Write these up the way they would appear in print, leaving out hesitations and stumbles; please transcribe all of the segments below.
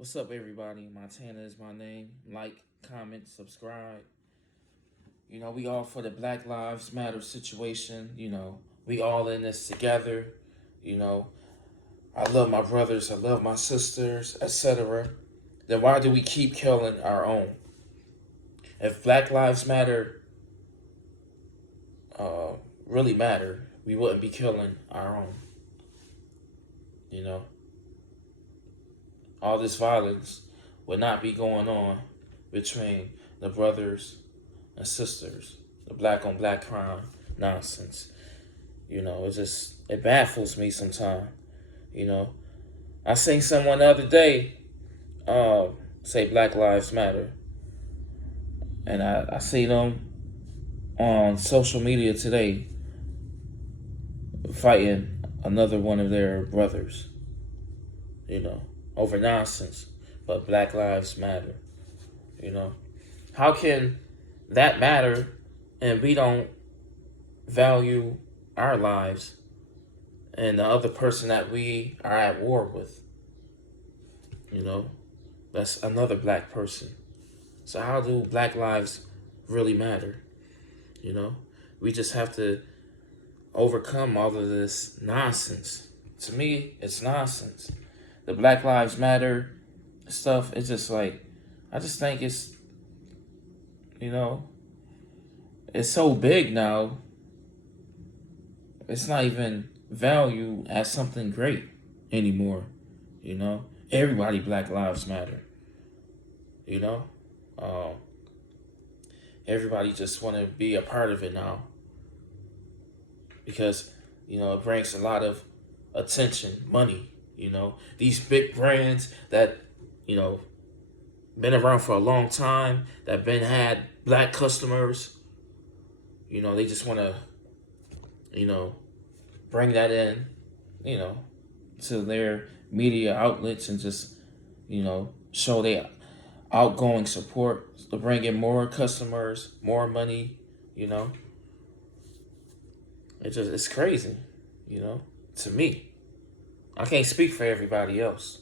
What's up, everybody? Montana is my name. Like, comment, subscribe. We all for the Black Lives Matter situation. We all in this together. You know, I love my brothers, I love my sisters, etc. Then why do we keep killing our own? If Black Lives Matter uh, really matter, we wouldn't be killing our own. You know, all this violence would not be going on between the brothers and sisters, the black on black crime nonsense. It baffles me sometimes. You know, I seen someone the other day say Black Lives Matter, and I see them on social media today fighting another one of their brothers, over nonsense. But Black Lives Matter, you know. How can that matter and we don't value our lives and the other person that we are at war with? You know, that's another black person. So how do black lives really matter? You know, we just have to overcome all of this nonsense. To me, it's nonsense. The Black Lives Matter stuff, it's just like, I just think you know, it's so big now, it's not even valued as something great anymore. Everybody Black Lives Matter. You know, um, everybody just want to be a part of it now because it brings a lot of attention, money. These big brands that you know been around for a long time, that been had black customers. They just want to bring that in, you know, to their media outlets and just, show their outgoing support to bring in more customers, more money, you know. It's crazy, to me. I can't speak for everybody else.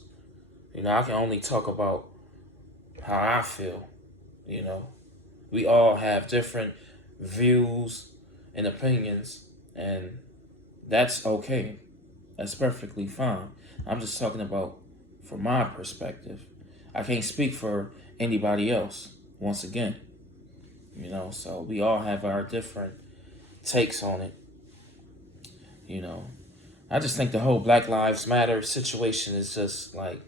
I can only talk about how I feel, you know. We all have different views and opinions, and that's okay. That's perfectly fine. I'm just talking about from my perspective. I can't speak for anybody else, once again. So we all have our different takes on it. You know, I just think the whole Black Lives Matter situation is just like,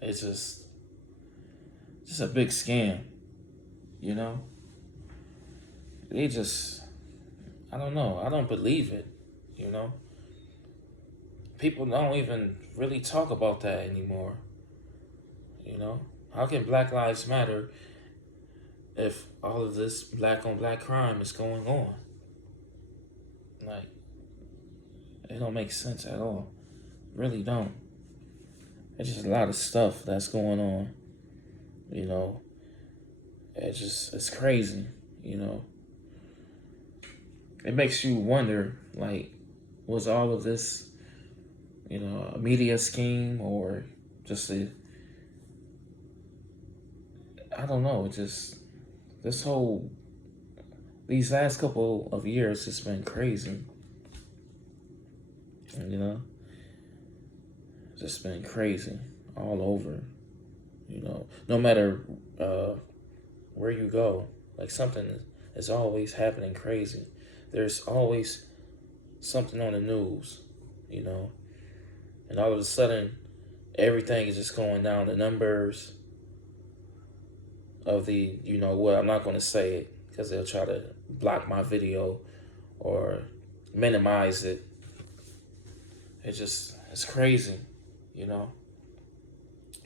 it's just a big scam. You know, they just, I don't know. I don't believe it. You know, people don't even really talk about that anymore. How can Black Lives Matter if all of this black on black crime is going on? Like, it don't make sense at all. Really don't. There's just a lot of stuff that's going on. You know, it's crazy. You know, it makes you wonder, like, was all of this, a media scheme or just I don't know, just this whole, these last couple of years has been crazy. Just been crazy all over. No matter where you go, like something is always happening crazy. There's always something on the news, and all of a sudden, everything is just going down. The numbers of the, I'm not going to say it because they'll try to block my video or minimize it. It's crazy,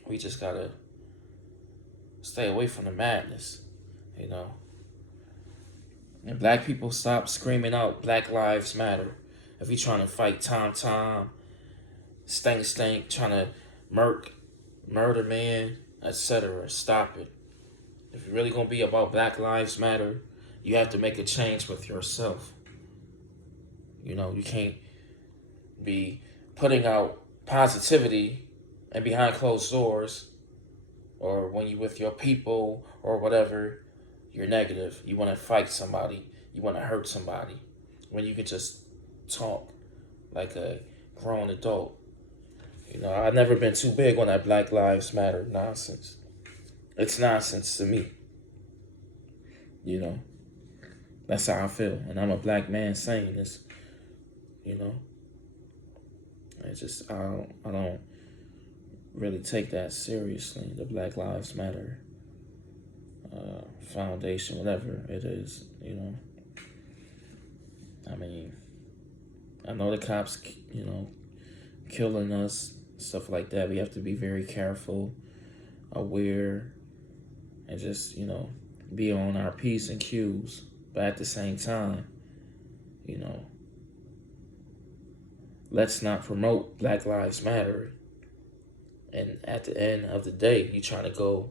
We just gotta stay away from the madness, And black people stop screaming out Black Lives Matter. If you're trying to fight Tom, Stank, trying to murder man, etc., stop it. If you're really gonna be about Black Lives Matter, you have to make a change with yourself. You can't be putting out positivity and behind closed doors, or when you with your people or whatever, you're negative. You want to fight somebody. You want to hurt somebody. When you can just talk like a grown adult. I've never been too big on that Black Lives Matter nonsense. It's nonsense to me. You know, that's how I feel, and I'm a black man saying this. You know, I don't really take that seriously. The Black Lives Matter foundation, whatever it is. I mean, I know the cops, killing us, stuff like that. We have to be very careful, aware, and just, be on our P's and Q's. But at the same time, let's not promote Black Lives Matter. And at the end of the day, you trying to go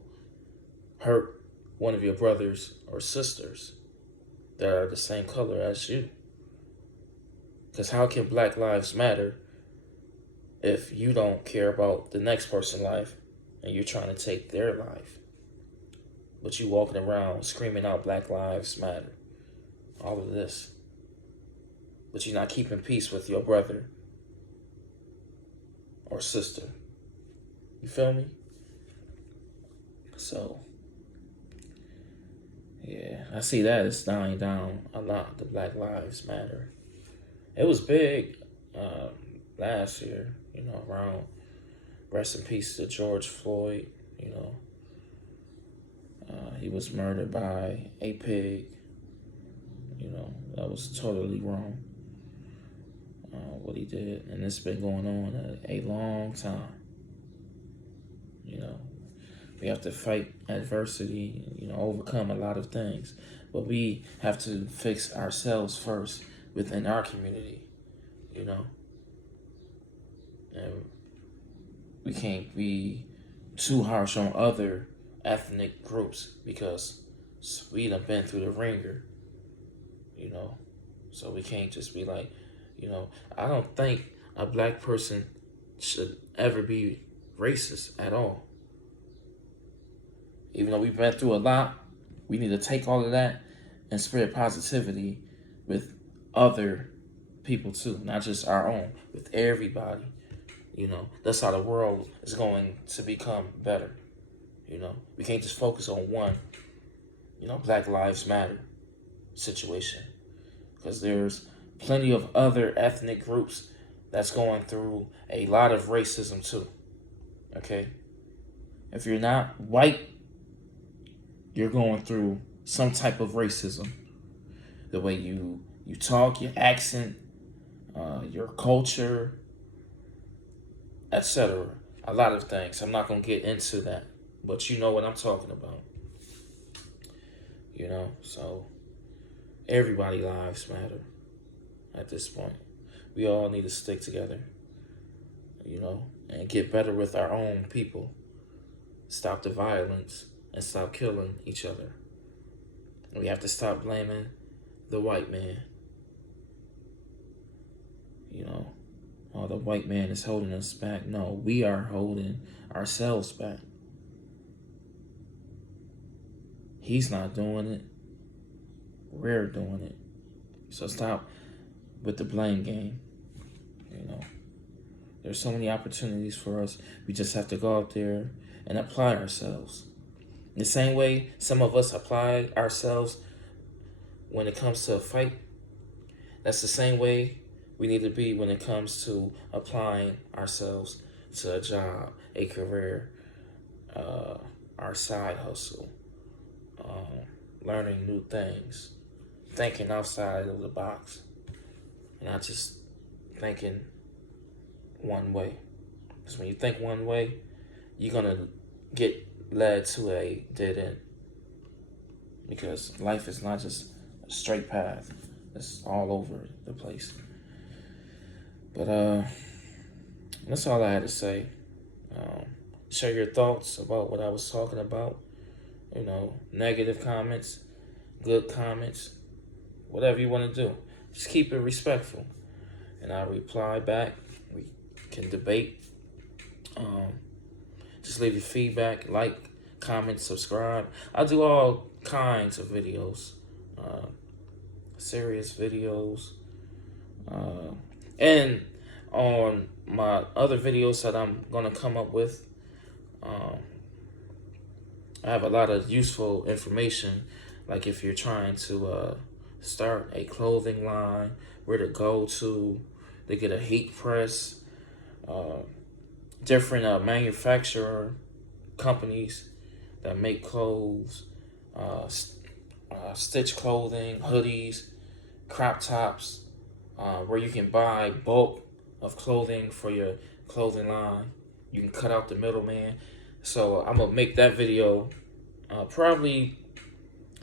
hurt one of your brothers or sisters that are the same color as you. Because how can Black Lives Matter if you don't care about the next person's life and you're trying to take their life? But you walking around screaming out Black Lives Matter. All of this. But you're not keeping peace with your brother or sister. You feel me? So, yeah, I see that it's dying down a lot, the Black Lives Matter. It was big last year, around rest in peace to George Floyd, he was murdered by a pig. That was totally wrong, what he did. And it's been going on a long time. We have to fight adversity, overcome a lot of things. But we have to fix ourselves first within our community, And we can't be too harsh on other ethnic groups because we done been through the ringer, So we can't just be like, I don't think a black person should ever be racist at all. Even though we've been through a lot, we need to take all of that and spread positivity with other people too, not just our own, with everybody. That's how the world is going to become better. We can't just focus on one, Black Lives Matter situation. Because there's plenty of other ethnic groups that's going through a lot of racism too. Okay? If you're not white, you're going through some type of racism. The way you talk, your accent, your culture, etc. A lot of things. I'm not going to get into that. But you know what I'm talking about. So everybody lives matter at this point. We all need to stick together, and get better with our own people. Stop the violence and stop killing each other. We have to stop blaming the white man. Oh, the white man is holding us back. No, we are holding ourselves back. He's not doing it. We're doing it. So stop with the blame game. There's so many opportunities for us. We just have to go out there and apply ourselves. The same way some of us apply ourselves when it comes to a fight, that's the same way we need to be when it comes to applying ourselves to a job, a career, our side hustle, learning new things, thinking outside of the box, and not just thinking one way. Because when you think one way, you're going to get led to a dead end. Because life is not just a straight path. It's all over the place. But that's all I had to say. Share your thoughts about what I was talking about. Negative comments, good comments, whatever you want to do. Just keep it respectful. And I'll reply back. We can debate. Just leave your feedback, like, comment, subscribe. I do all kinds of videos, serious videos, and on my other videos that I'm gonna come up with, I have a lot of useful information. Like if you're trying to start a clothing line, where to go to get a heat press, different manufacturer companies that make clothes, stitch clothing, hoodies, crop tops, where you can buy bulk of clothing for your clothing line. You can cut out the middleman. So I'm gonna make that video probably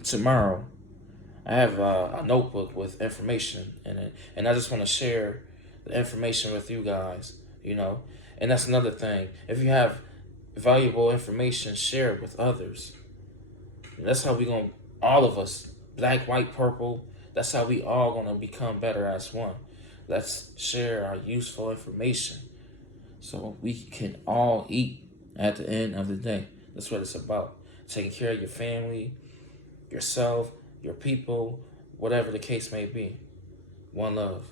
tomorrow. I have a notebook with information in it, and I just want to share the information with you guys. You know, and that's another thing. If you have valuable information, share it with others. And that's how we gonna, all of us, black, white, purple. That's how we all gonna become better as one. Let's share our useful information so we can all eat at the end of the day. That's what it's about. Taking care of your family, yourself, your people, whatever the case may be. One love.